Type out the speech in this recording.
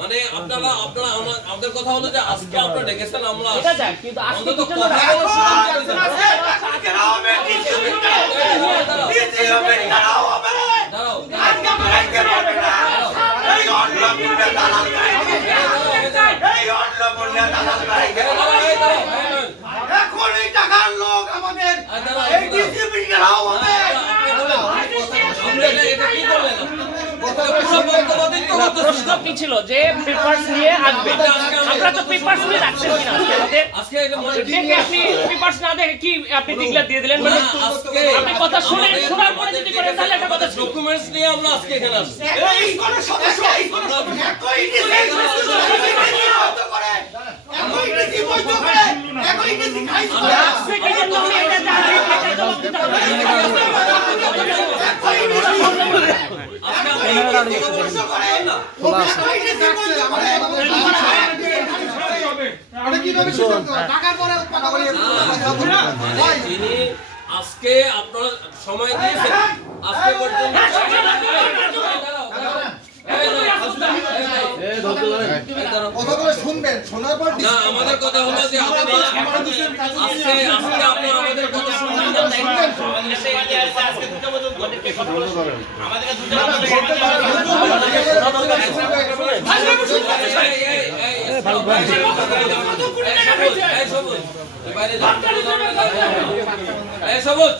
মানে আপনারা আমাদের কথা হলো যে আজকে আপনারা ডেকেছেন আমরা এটা যাক কিন্তু আজকে অন্তত কথা বলার সুযোগ এখন এই টাকার লোক আমাদের এই ডিসিপ্লিন গেরাও হবে। প্রশ্ন কি ছিল যে পেপারস নিয়ে আসবে, আমরা তো পেপারস নিয়ে রাখছেন কিনা আজকে আপনি পেপারস না দেখে কি আপনি ডিক্লেয়ার দিয়ে দিলেন? মানে আপনি কথা শুনে শোনার পরে যদি করেন তাহলে একটা কথা ডকুমেন্টস নিয়ে আমরা আজকে এখানে আসছি। এই কোন সদস্য এই কোন একই ডিসিপ্লিন বন্ধ করে একই ডিসিপ্লিন বন্ধ করে একই ডিসিপ্লিন খাই করে আজকে কি জন্য আমি এটা জানি এটা জবাব দিতে হবে। আজকে আপনারা সময় দিয়েছেন আজকে পর্যন্ত কথাগুলো শুনবেন, শোনার পর না আমাদের কথা হলো যে আপনারা আজকে আপনারা আমাদের কথা শুনবেন না সবুজ